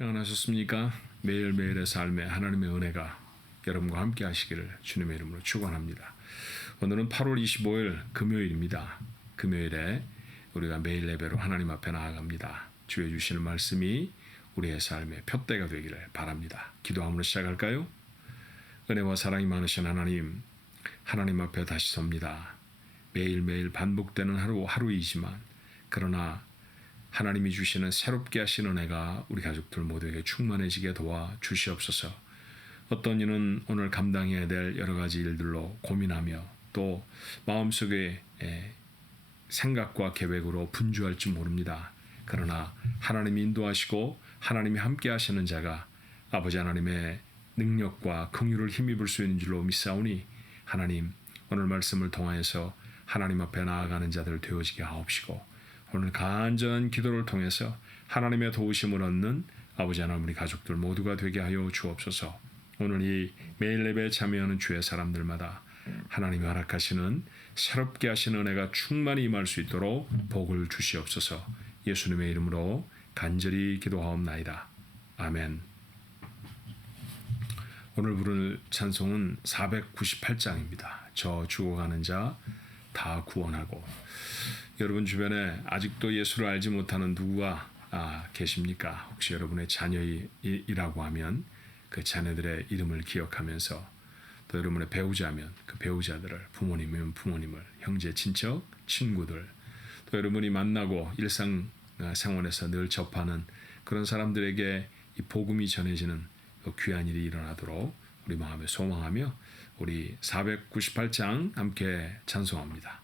평안하셨습니까? 매일매일의 삶에 하나님의 은혜가 여러분과 함께 하시기를 주님의 이름으로 축원합니다. 오늘은 8월 25일 금요일입니다. 금요일에 우리가 매일 예배로 하나님 앞에 나아갑니다. 주의 주시는 말씀이 우리의 삶의 표대가 되기를 바랍니다. 기도함으로 시작할까요? 은혜와 사랑이 많으신 하나님 앞에 다시 섭니다. 매일매일 반복되는 하루이지만 그러나 하나님이 주시는 새롭게 하시는 은혜가 우리 가족들 모두에게 충만해지게 도와 주시옵소서. 어떤 이는 오늘 감당해야 될 여러 가지 일들로 고민하며 또 마음속에 생각과 계획으로 분주할지 모릅니다. 그러나 하나님이 인도하시고 하나님이 함께 하시는 자가 아버지 하나님의 능력과 긍휼을 힘입을 수 있는 줄로 믿사오니 하나님 오늘 말씀을 통하여서 하나님 앞에 나아가는 자들 되어지게 하옵시고 오늘 간절한 기도를 통해서 하나님의 도우심을 얻는 아버지 하나님 우리 가족들 모두가 되게 하여 주옵소서. 오늘 이 매일 예배에 참여하는 주의 사람들마다 하나님이 허락하시는 새롭게 하시는 은혜가 충만히 임할 수 있도록 복을 주시옵소서. 예수님의 이름으로 간절히 기도하옵나이다. 아멘. 오늘 부를 찬송은 498장입니다. 저 죽어가는 자 다 구원하고. 여러분 주변에 아직도 예수를 알지 못하는 누구가 계십니까? 혹시 여러분의 자녀이라고 하면 그 자녀들의 이름을 기억하면서 또 여러분의 배우자면 그 배우자들을, 부모님이면 부모님을, 형제, 친척, 친구들, 또 여러분이 만나고 일상생활에서 늘 접하는 그런 사람들에게 이 복음이 전해지는 귀한 일이 일어나도록 우리 마음에 소망하며 우리 498장 함께 찬송합니다.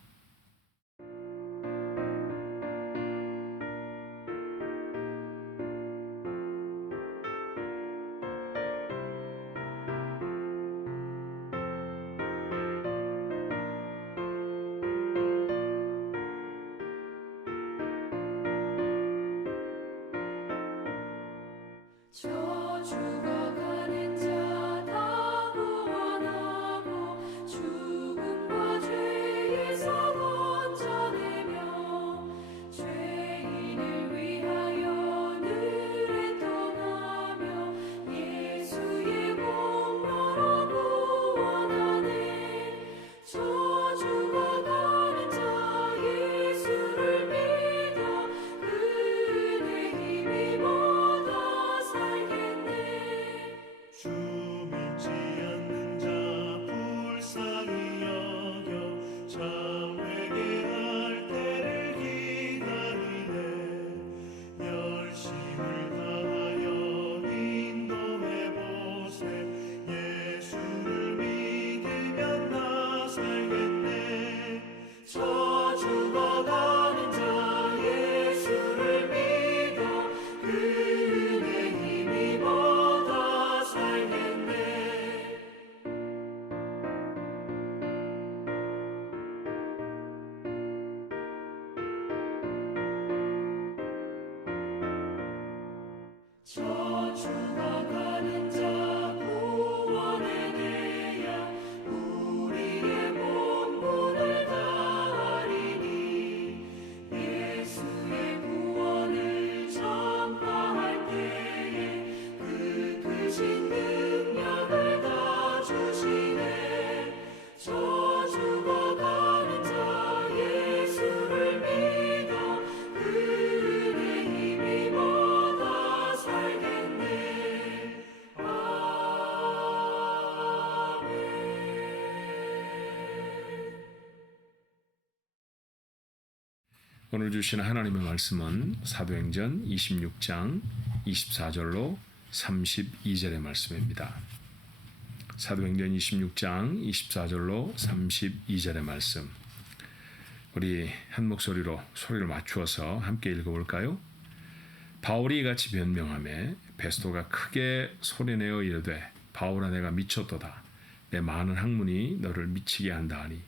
오늘 주신 하나님의 말씀은 사도행전 26장 24절로 32절의 말씀입니다. 사도행전 26장 24절로 32절의 말씀. 우리 한 목소리로 소리를 맞추어서 함께 읽어볼까요? 바울이 이같이 변명하며 베스토가 크게 소리내어 이르되 바울아 내가 미쳤도다. 내 많은 학문이 너를 미치게 한다 하니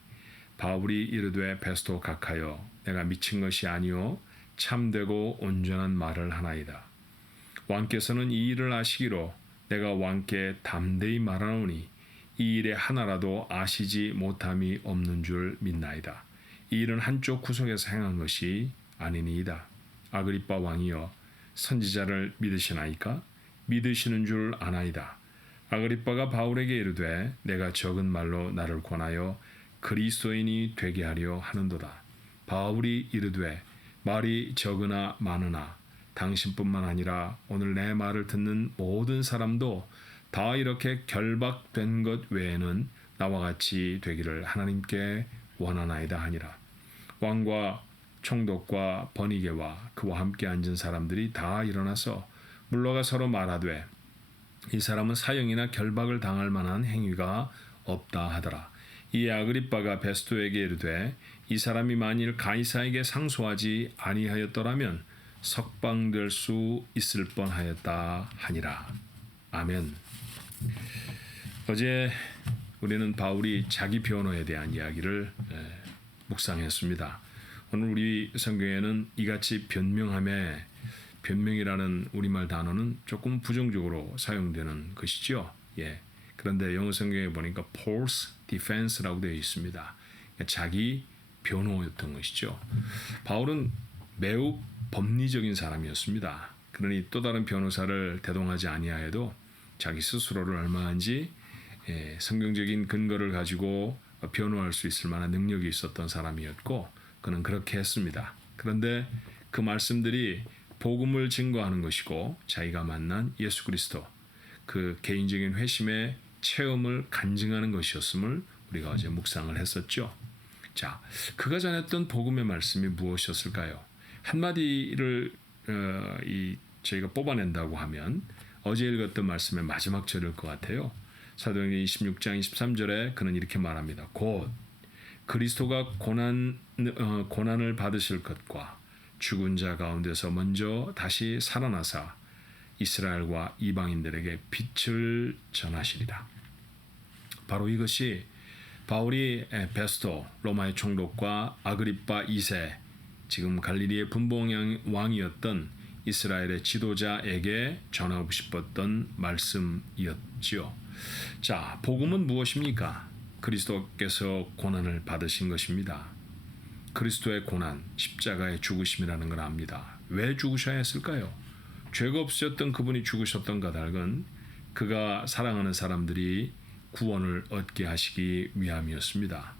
바울이 이르되 베스토 각하여 내가 미친 것이 아니요 참되고 온전한 말을 하나이다. 왕께서는 이 일을 아시기로 내가 왕께 담대히 말하노니 이 일에 하나라도 아시지 못함이 없는 줄 믿나이다. 이 일은 한쪽 구석에서 행한 것이 아니니이다. 아그리빠 왕이여 선지자를 믿으시나이까? 믿으시는 줄 아나이다. 아그리빠가 바울에게 이르되 내가 적은 말로 나를 권하여 그리스도인이 되게 하려 하는도다. 바울이 이르되 말이 적으나 많으나 당신뿐만 아니라 오늘 내 말을 듣는 모든 사람도 다 이렇게 결박된 것 외에는 나와 같이 되기를 하나님께 원하나이다 하니라. 왕과 총독과 버니게와 그와 함께 앉은 사람들이 다 일어나서 물러가 서로 말하되 이 사람은 사형이나 결박을 당할 만한 행위가 없다 하더라. 이에 아그리빠가 베스토에게 이르되 이 사람이 만일 가이사에게 상소하지 아니하였더라면 석방될 수 있을 뻔하였다 하니라. 아멘. 어제 우리는 바울이 자기 변호에 대한 이야기를 묵상했습니다. 오늘 우리 성경에는 이같이 변명이라는 우리말 단어는 조금 부정적으로 사용되는 것이죠. 예. 그런데 영어 성경에 보니까 false defense라고 되어 있습니다. 그러니까 자기 변호였던 것이죠. 바울은 매우 법리적인 사람이었습니다. 그러니 또 다른 변호사를 대동하지 아니하여도 자기 스스로를 얼마인지 성경적인 근거를 가지고 변호할 수 있을 만한 능력이 있었던 사람이었고 그는 그렇게 했습니다. 그런데 그 말씀들이 복음을 증거하는 것이고 자기가 만난 예수 그리스도 그 개인적인 회심의 체험을 간증하는 것이었음을 우리가 어제 묵상을 했었죠. 자, 그가 전했던 복음의 말씀이 무엇이었을까요? 한마디를 저희가 뽑아낸다고 하면 어제 읽었던 말씀의 마지막 절일 것 같아요. 사도행전 26장 23절에 그는 이렇게 말합니다. 곧 그리스도가 고난을 받으실 것과 죽은 자 가운데서 먼저 다시 살아나사 이스라엘과 이방인들에게 빛을 전하시리라. 바로 이것이 바울이 베스토 로마의 총독과 아그리빠 2세 지금 갈릴리의 분봉 왕이었던 이스라엘의 지도자에게 전하고 싶었던 말씀이었지요. 자, 복음은 무엇입니까? 그리스도께서 고난을 받으신 것입니다. 그리스도의 고난, 십자가의 죽으심이라는 걸 압니다. 왜 죽으셔야 했을까요? 죄가 없으셨던 그분이 죽으셨던 까닭은 그가 사랑하는 사람들이 구원을 얻게 하시기 위함이었습니다.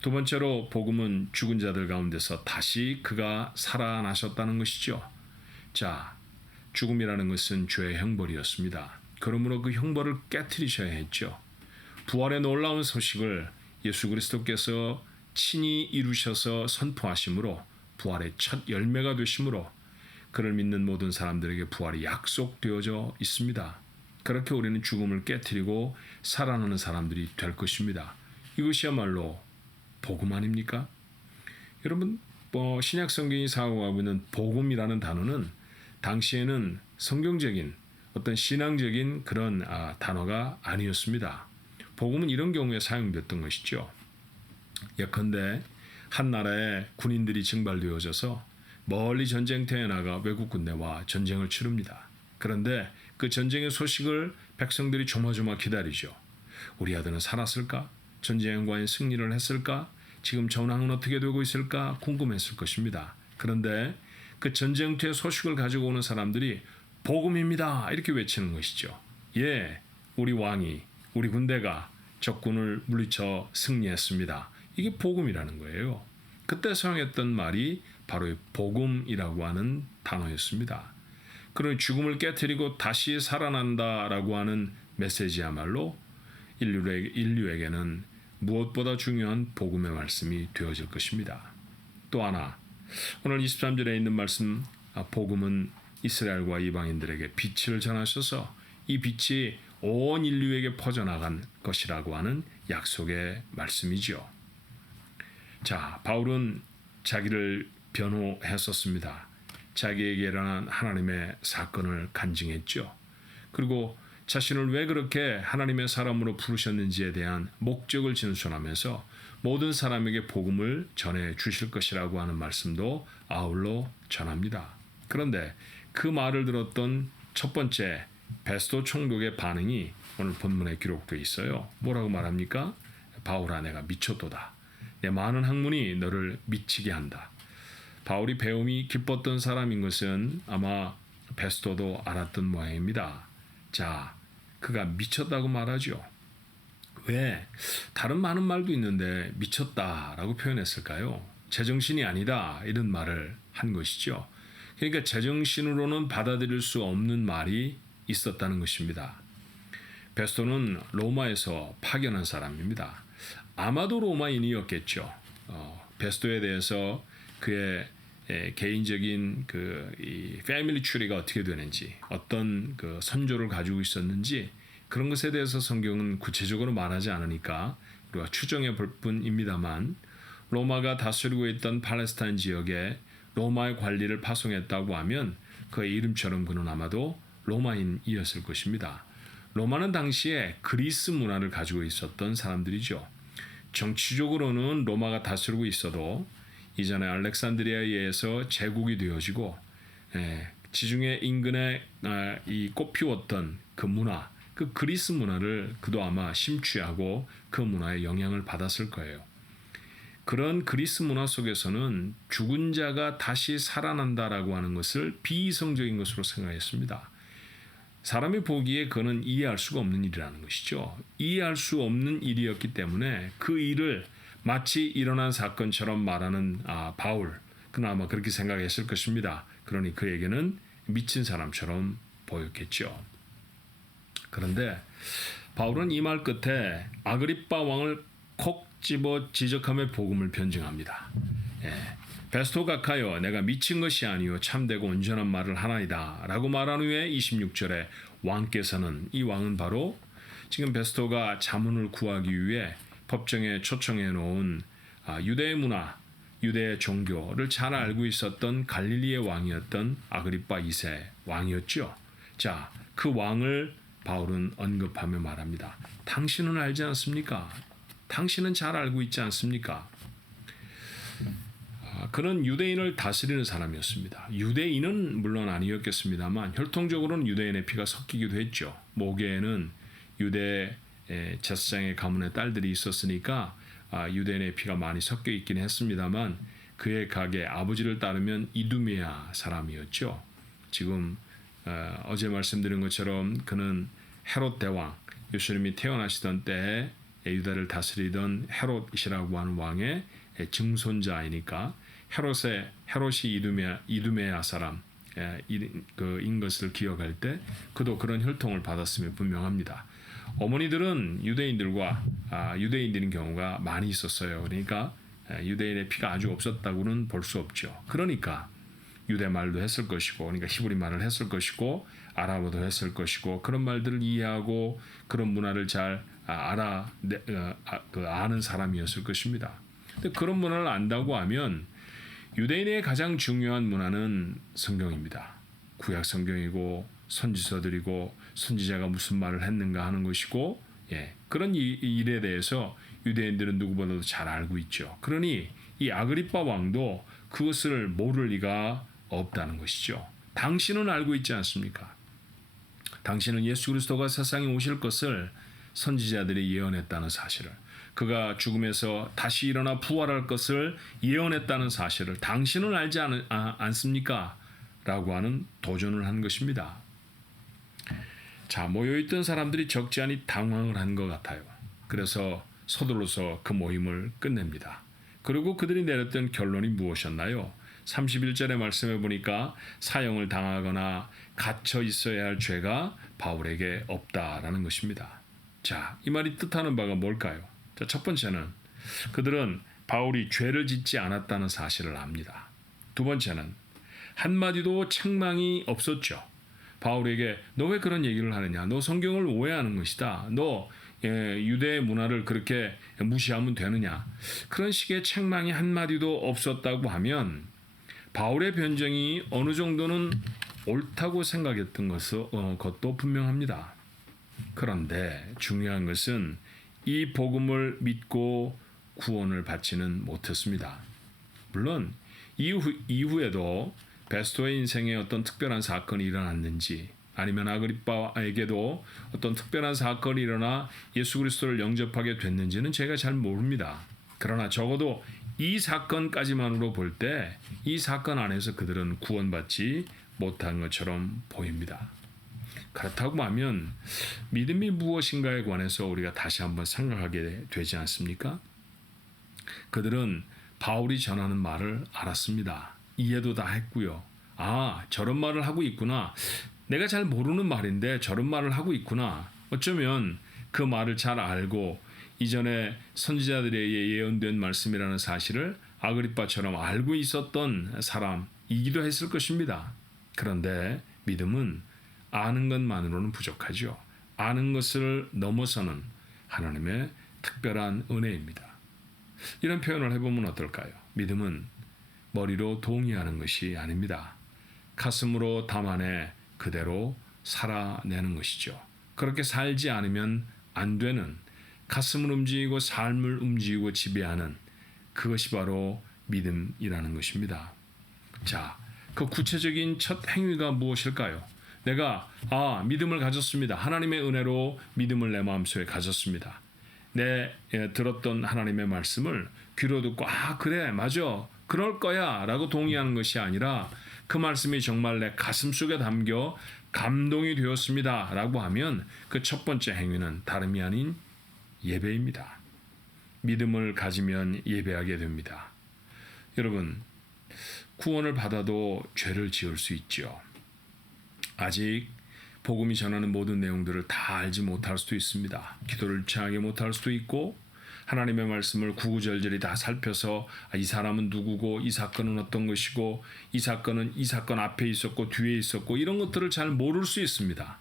두 번째로 복음은 죽은 자들 가운데서 다시 그가 살아나셨다는 것이죠. 자, 죽음이라는 것은 죄의 형벌이었습니다. 그러므로 그 형벌을 깨트리셔야 했죠. 부활의 놀라운 소식을 예수 그리스도께서 친히 이루셔서 선포하심으로 부활의 첫 열매가 되심으로 그를 믿는 모든 사람들에게 부활이 약속되어져 있습니다. 그렇게 우리는 죽음을 깨트리고 살아나는 사람들이 될 것입니다. 이것이야말로 복음 아닙니까? 여러분, 신약 성경이 사용하고 있는 복음이라는 단어는 당시에는 성경적인 어떤 신앙적인 그런 단어가 아니었습니다. 복음은 이런 경우에 사용됐던 것이죠. 예컨대 한 나라에 군인들이 증발되어져서 멀리 전쟁터에 나가 외국 군대와 전쟁을 치릅니다. 그런데 그 전쟁의 소식을 백성들이 조마조마 기다리죠. 우리 아들은 살았을까? 전쟁과의 승리를 했을까? 지금 전황은 어떻게 되고 있을까? 궁금했을 것입니다. 그런데 그 전쟁터의 소식을 가지고 오는 사람들이 복음입니다. 이렇게 외치는 것이죠. 예, 우리 왕이, 우리 군대가 적군을 물리쳐 승리했습니다. 이게 복음이라는 거예요. 그때 사용했던 말이 바로 복음이라고 하는 단어였습니다. 그런 죽음을 깨트리고 다시 살아난다라고 하는 메시지야말로 인류에게는 무엇보다 중요한 복음의 말씀이 되어질 것입니다. 또 하나, 오늘 23절에 있는 말씀, 복음은 이스라엘과 이방인들에게 빛을 전하셔서 이 빛이 온 인류에게 퍼져나간 것이라고 하는 약속의 말씀이죠. 자, 바울은 자기를 변호했었습니다. 자기에게 일어난 하나님의 사건을 간증했죠. 그리고 자신을 왜 그렇게 하나님의 사람으로 부르셨는지에 대한 목적을 진술하면서 모든 사람에게 복음을 전해 주실 것이라고 하는 말씀도 아울러 전합니다. 그런데 그 말을 들었던 첫 번째 베스토 총독의 반응이 오늘 본문에 기록되어 있어요. 뭐라고 말합니까? 바울아, 내가 미쳤도다. 내 많은 학문이 너를 미치게 한다. 바울이 배움이 기뻤던 사람인 것은 아마 베스토도 알았던 모양입니다. 자, 그가 미쳤다고 말하죠. 왜? 다른 많은 말도 있는데 미쳤다라고 표현했을까요? 제정신이 아니다 이런 말을 한 것이죠. 그러니까 제정신으로는 받아들일 수 없는 말이 있었다는 것입니다. 베스토는 로마에서 파견한 사람입니다. 아마도 로마인이었겠죠. 베스토에 대해서 그의 개인적인 이 패밀리 트리가 어떻게 되는지, 어떤 그 선조를 가지고 있었는지 그런 것에 대해서 성경은 구체적으로 말하지 않으니까 우리가 추정해 볼 뿐입니다만, 로마가 다스리고 있던 팔레스타인 지역에 로마의 관리를 파송했다고 하면 그의 이름처럼 그는 아마도 로마인이었을 것입니다. 로마는 당시에 그리스 문화를 가지고 있었던 사람들이죠. 정치적으로는 로마가 다스리고 있어도 이전에 알렉산드리아에 의해서 제국이 되어지고 지중해 인근에 이 꽃피웠던 그 문화, 그 그리스 문화를 그도 아마 심취하고 그 문화에 영향을 받았을 거예요. 그런 그리스 문화 속에서는 죽은 자가 다시 살아난다라고 하는 것을 비이성적인 것으로 생각했습니다. 사람이 보기에 그는 이해할 수가 없는 일이라는 것이죠. 이해할 수 없는 일이었기 때문에 그 일을 마치 일어난 사건처럼 말하는 바울, 그는 아마 그렇게 생각했을 것입니다. 그러니 그에게는 미친 사람처럼 보였겠죠. 그런데 바울은 이 말 끝에 아그리빠 왕을 콕 집어 지적하며 복음을 변증합니다. 베스토 각하여 내가 미친 것이 아니요 참되고 온전한 말을 하나이다 라고 말한 후에 26절에 왕께서는, 이 왕은 바로 지금 베스토가 자문을 구하기 위해 법정에 초청해 놓은 유대의 문화, 유대의 종교를 잘 알고 있었던 갈릴리의 왕이었던 아그리빠 2세 왕이었죠. 자, 그 왕을 바울은 언급하며 말합니다. 당신은 알지 않습니까? 당신은 잘 알고 있지 않습니까? 그는 유대인을 다스리는 사람이었습니다. 유대인은 물론 아니었겠습니다만 혈통적으로는 유대인의 피가 섞이기도 했죠. 모계에는 유대 제사장의 가문의 딸들이 있었으니까 유대인의 피가 많이 섞여 있긴 했습니다만 그의 가게 아버지를 따르면 이두메아 사람이었죠. 지금 어제 말씀드린 것처럼 그는 헤롯 대왕, 예수님이 태어나시던 때에 유다를 다스리던 헤롯이라고 하는 왕의 증손자이니까 헤롯이 이두메아 사람 인 것을 기억할 때 그도 그런 혈통을 받았음이 분명합니다. 어머니들은 유대인들인 경우가 많이 있었어요. 그러니까 유대인의 피가 아주 없었다고는 볼 수 없죠. 그러니까 유대 말도 했을 것이고, 그러니까 히브리 말을 했을 것이고, 아랍어도 했을 것이고, 그런 말들을 이해하고 그런 문화를 잘 아는 사람이었을 것입니다. 근데 그런 문화를 안다고 하면 유대인의 가장 중요한 문화는 성경입니다. 구약 성경이고 선지서들이고 선지자가 무슨 말을 했는가 하는 것이고, 그런 일에 대해서 유대인들은 누구보다도 잘 알고 있죠. 그러니 이 아그리빠 왕도 그것을 모를 리가 없다는 것이죠. 당신은 알고 있지 않습니까? 당신은 예수 그리스도가 세상에 오실 것을 선지자들이 예언했다는 사실을, 그가 죽음에서 다시 일어나 부활할 것을 예언했다는 사실을 당신은 알지 않습니까? 라고 하는 도전을 한 것입니다. 자, 모여있던 사람들이 적지 않이 당황을 한 것 같아요. 그래서 서둘러서 그 모임을 끝냅니다. 그리고 그들이 내렸던 결론이 무엇이었나요? 31절의 말씀에 보니까 사형을 당하거나 갇혀 있어야 할 죄가 바울에게 없다라는 것입니다. 자, 이 말이 뜻하는 바가 뭘까요? 자, 첫 번째는 그들은 바울이 죄를 짓지 않았다는 사실을 압니다. 두 번째는 한마디도 책망이 없었죠. 바울에게 너 왜 그런 얘기를 하느냐? 너 성경을 오해하는 것이다. 너 유대의 문화를 그렇게 무시하면 되느냐? 그런 식의 책망이 한마디도 없었다고 하면 바울의 변정이 어느 정도는 옳다고 생각했던 것도 분명합니다. 그런데 중요한 것은 이 복음을 믿고 구원을 받지는 못했습니다. 물론 이후에도 베스토의 인생에 어떤 특별한 사건이 일어났는지, 아니면 아그리빠에게도 어떤 특별한 사건이 일어나 예수 그리스도를 영접하게 됐는지는 제가 잘 모릅니다. 그러나 적어도 이 사건까지만으로 볼 때 이 사건 안에서 그들은 구원받지 못한 것처럼 보입니다. 그렇다고 하면 믿음이 무엇인가에 관해서 우리가 다시 한번 생각하게 되지 않습니까? 그들은 바울이 전하는 말을 알았습니다. 이해도 다 했고요. 아, 저런 말을 하고 있구나. 내가 잘 모르는 말인데 저런 말을 하고 있구나. 어쩌면 그 말을 잘 알고 이전에 선지자들에 의해 예언된 말씀이라는 사실을 아그리빠처럼 알고 있었던 사람이기도 했을 것입니다. 그런데 믿음은 아는 것만으로는 부족하죠. 아는 것을 넘어서는 하나님의 특별한 은혜입니다. 이런 표현을 해보면 어떨까요? 믿음은 머리로 동의하는 것이 아닙니다. 가슴으로 담아내 그대로 살아내는 것이죠. 그렇게 살지 않으면 안 되는, 가슴을 움직이고 삶을 움직이고 지배하는 그것이 바로 믿음이라는 것입니다. 자, 그 구체적인 첫 행위가 무엇일까요? 내가 믿음을 가졌습니다. 하나님의 은혜로 믿음을 내 마음속에 가졌습니다. 내 들었던 하나님의 말씀을 귀로 듣고 그래 맞아 그럴 거야 라고 동의하는 것이 아니라 그 말씀이 정말 내 가슴속에 담겨 감동이 되었습니다 라고 하면 그 첫 번째 행위는 다름이 아닌 예배입니다. 믿음을 가지면 예배하게 됩니다. 여러분, 구원을 받아도 죄를 지을 수 있죠. 아직 복음이 전하는 모든 내용들을 다 알지 못할 수도 있습니다. 기도를 정하게 못할 수도 있고 하나님의 말씀을 구구절절히 다 살펴서 이 사람은 누구고 이 사건은 어떤 것이고 이 사건은 이 사건 앞에 있었고 뒤에 있었고 이런 것들을 잘 모를 수 있습니다.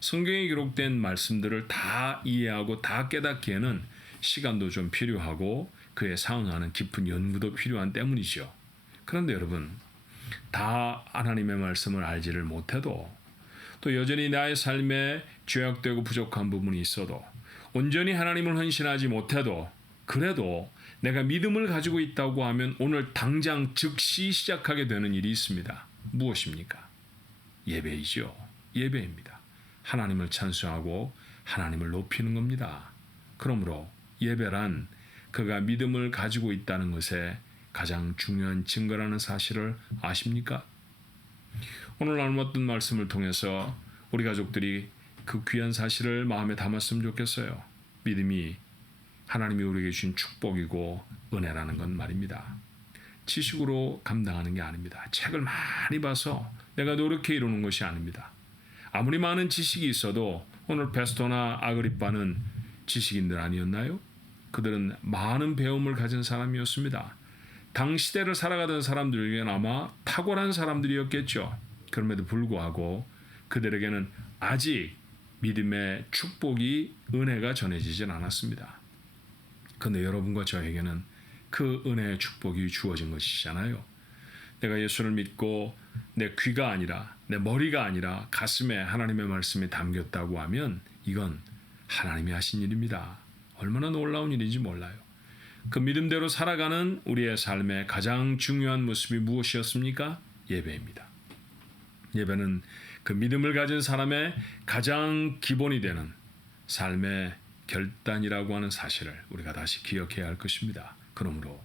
성경에 기록된 말씀들을 다 이해하고 다 깨닫기에는 시간도 좀 필요하고 그에 상응하는 깊은 연구도 필요한 때문이죠. 그런데 여러분, 다 하나님의 말씀을 알지를 못해도 또 여전히 나의 삶에 죄악되고 부족한 부분이 있어도 온전히 하나님을 헌신하지 못해도 그래도 내가 믿음을 가지고 있다고 하면 오늘 당장 즉시 시작하게 되는 일이 있습니다. 무엇입니까? 예배이죠. 예배입니다. 하나님을 찬송하고 하나님을 높이는 겁니다. 그러므로 예배란 그가 믿음을 가지고 있다는 것에 가장 중요한 증거라는 사실을 아십니까? 오늘 나눴던 말씀을 통해서 우리 가족들이 그 귀한 사실을 마음에 담았으면 좋겠어요. 믿음이 하나님이 우리에게 주신 축복이고 은혜라는 건 말입니다. 지식으로 감당하는 게 아닙니다. 책을 많이 봐서 내가 노력해 이루는 것이 아닙니다. 아무리 많은 지식이 있어도 오늘 베스토나 아그리빠는 지식인들 아니었나요? 그들은 많은 배움을 가진 사람이었습니다. 당 시대를 살아가던 사람들에게는 아마 탁월한 사람들이었겠죠. 그럼에도 불구하고 그들에게는 아직 믿음의 축복이 은혜가 전해지진 않았습니다. 그런데 여러분과 저에게는 그 은혜의 축복이 주어진 것이잖아요. 내가 예수를 믿고 내 귀가 아니라 내 머리가 아니라 가슴에 하나님의 말씀이 담겼다고 하면 이건 하나님이 하신 일입니다. 얼마나 놀라운 일인지 몰라요. 그 믿음대로 살아가는 우리의 삶의 가장 중요한 모습이 무엇이었습니까? 예배입니다. 예배는 그 믿음을 가진 사람의 가장 기본이 되는 삶의 결단이라고 하는 사실을 우리가 다시 기억해야 할 것입니다. 그러므로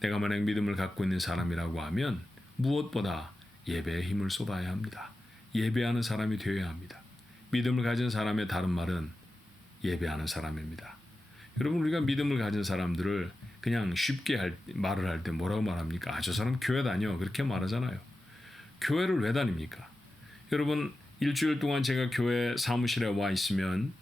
내가 만약 믿음을 갖고 있는 사람이라고 하면 무엇보다 예배에 힘을 쏟아야 합니다. 예배하는 사람이 되어야 합니다. 믿음을 가진 사람의 다른 말은 예배하는 사람입니다. 여러분, 우리가 믿음을 가진 사람들을 그냥 쉽게 말을 할 때 뭐라고 말합니까? 저 사람 교회 다녀 그렇게 말하잖아요. 교회를 왜 다닙니까? 여러분, 일주일 동안 제가 교회 사무실에 와 있으면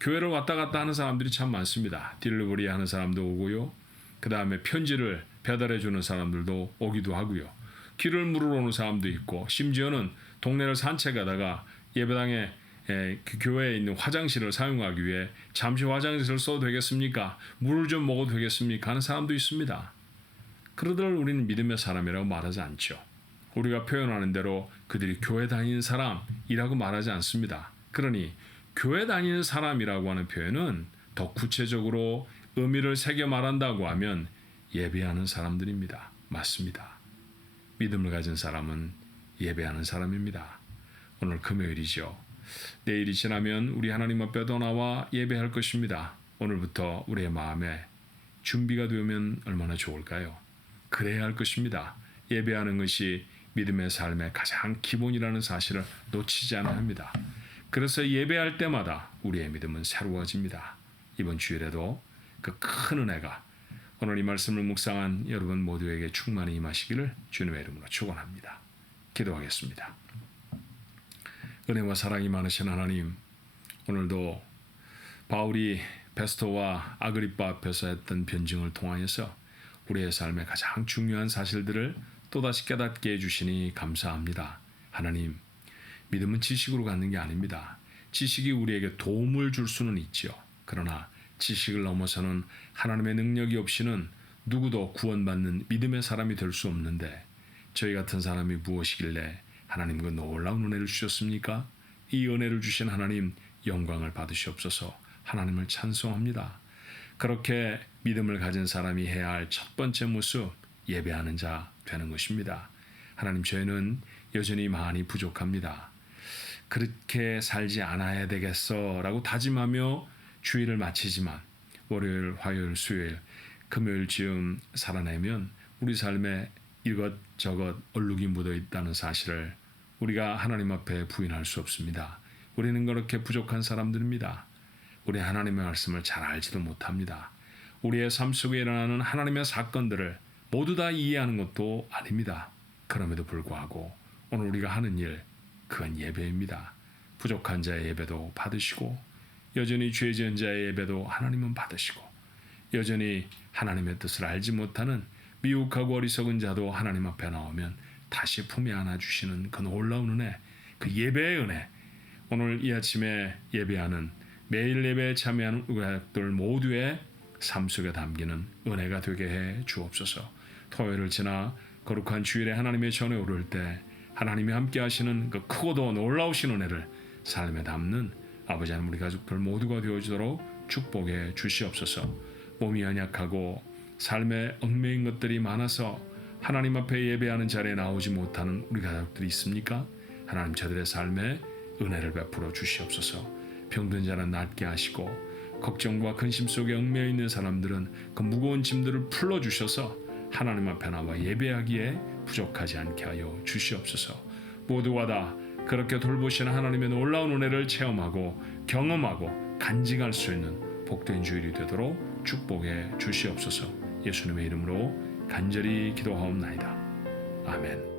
교회를 왔다 갔다 하는 사람들이 참 많습니다. 딜리버리 하는 사람도 오고요. 그 다음에 편지를 배달해 주는 사람들도 오기도 하고요. 길을 물으러 오는 사람도 있고 심지어는 동네를 산책하다가 예배당에 그 교회에 있는 화장실을 사용하기 위해 잠시 화장실을 써도 되겠습니까? 물을 좀 먹어도 되겠습니까? 하는 사람도 있습니다. 그러들 우리는 믿음의 사람이라고 말하지 않죠. 우리가 표현하는 대로 그들이 교회 다니는 사람이라고 말하지 않습니다. 그러니 교회 다니는 사람이라고 하는 표현은 더 구체적으로 의미를 새겨 말한다고 하면 예배하는 사람들입니다. 맞습니다. 믿음을 가진 사람은 예배하는 사람입니다. 오늘 금요일이죠. 내일이 지나면 우리 하나님 앞에 더 나와 예배할 것입니다. 오늘부터 우리의 마음에 준비가 되면 얼마나 좋을까요? 그래야 할 것입니다. 예배하는 것이 믿음의 삶의 가장 기본이라는 사실을 놓치지 않아야 합니다. 그래서 예배할 때마다 우리의 믿음은 새로워집니다. 이번 주일에도 그 큰 은혜가 오늘 이 말씀을 묵상한 여러분 모두에게 충만히 임하시기를 주님의 이름으로 축원합니다. 기도하겠습니다. 은혜와 사랑이 많으신 하나님, 오늘도 바울이 베스토와 아그리빠 앞에서 했던 변증을 통하여서 우리의 삶의 가장 중요한 사실들을 또다시 깨닫게 해주시니 감사합니다. 하나님, 믿음은 지식으로 갖는 게 아닙니다. 지식이 우리에게 도움을 줄 수는 있지요. 그러나 지식을 넘어서는 하나님의 능력이 없이는 누구도 구원받는 믿음의 사람이 될 수 없는데, 저희 같은 사람이 무엇이길래 하나님 그 놀라운 은혜를 주셨습니까? 이 은혜를 주신 하나님 영광을 받으시옵소서. 하나님을 찬송합니다. 그렇게 믿음을 가진 사람이 해야 할 첫 번째 모습, 예배하는 자 되는 것입니다. 하나님, 저희는 여전히 많이 부족합니다. 그렇게 살지 않아야 되겠어 라고 다짐하며 주일을 마치지만 월요일, 화요일, 수요일, 금요일 즈음 살아내면 우리 삶에 이것저것 얼룩이 묻어 있다는 사실을 우리가 하나님 앞에 부인할 수 없습니다. 우리는 그렇게 부족한 사람들입니다. 우리 하나님의 말씀을 잘 알지도 못합니다. 우리의 삶 속에 일어나는 하나님의 사건들을 모두 다 이해하는 것도 아닙니다. 그럼에도 불구하고 오늘 우리가 하는 일, 그건 예배입니다. 부족한 자의 예배도 받으시고, 여전히 죄 지은 자의 예배도 하나님은 받으시고, 여전히 하나님의 뜻을 알지 못하는 미혹하고 어리석은 자도 하나님 앞에 나오면 다시 품에 안아주시는 그 놀라운 은혜, 그 예배의 은혜, 오늘 이 아침에 예배하는, 매일 예배에 참여하는 우리 가족들 모두의 삶 속에 담기는 은혜가 되게 해 주옵소서. 토요일을 지나 거룩한 주일에 하나님의 전에 오를 때 하나님이 함께 하시는 그 크고도 놀라우신 은혜를 삶에 담는 아버지 하나님, 우리 가족들 모두가 되어주도록 축복해 주시옵소서. 몸이 연약하고 삶에 얽매인 것들이 많아서 하나님 앞에 예배하는 자리에 나오지 못하는 우리 가족들이 있습니까? 하나님, 저들의 삶에 은혜를 베풀어 주시옵소서. 병든 자는 낫게 하시고 걱정과 근심 속에 얽매여 있는 사람들은 그 무거운 짐들을 풀어주셔서 하나님 앞에 나와 예배하기에 부족하지 않게 하여 주시옵소서. 모두가 다 그렇게 돌보시는 하나님의 놀라운 은혜를 체험하고 경험하고 간직할 수 있는 복된 주일이 되도록 축복해 주시옵소서. 예수님의 이름으로 간절히 기도하옵나이다. 아멘.